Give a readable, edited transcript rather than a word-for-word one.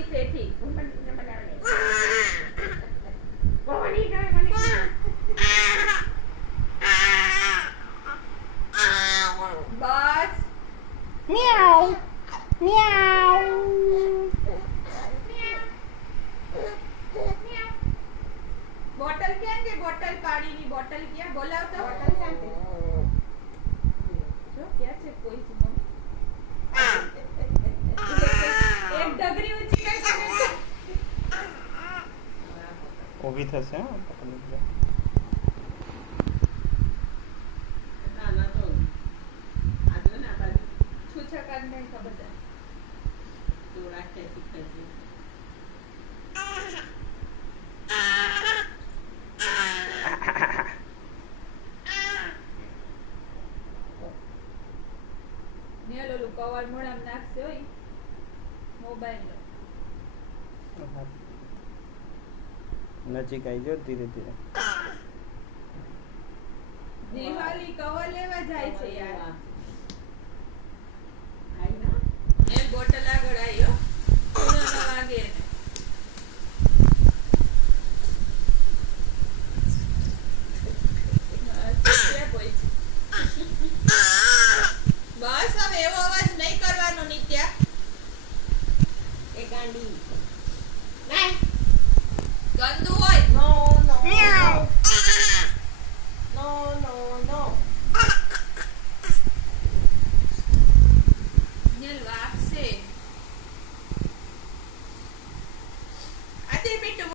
પાણી શેઠી બસ મ્યાઉ મ્યાઉ બોટલ ક્યાં છે બોટલ પાણીની બોટલ ક્યાં બોલાવતો બોટલ ક્યાં છે જો ક્યાં છે કોઈ છે મમ્મી એક ડગરી ઊંચી કરી ઊભી થશે હો પકડી લે છૂછા કાઢ નહીં ખબર છે તો રાખે શીખે છે નિયલ ઓલું કવર મોઢામાં નાખશે હોય મોબાઈલ નજીક આવી જાઓ ધીરે ધીરે દિવાળી કવર લેવા જાય છે યાર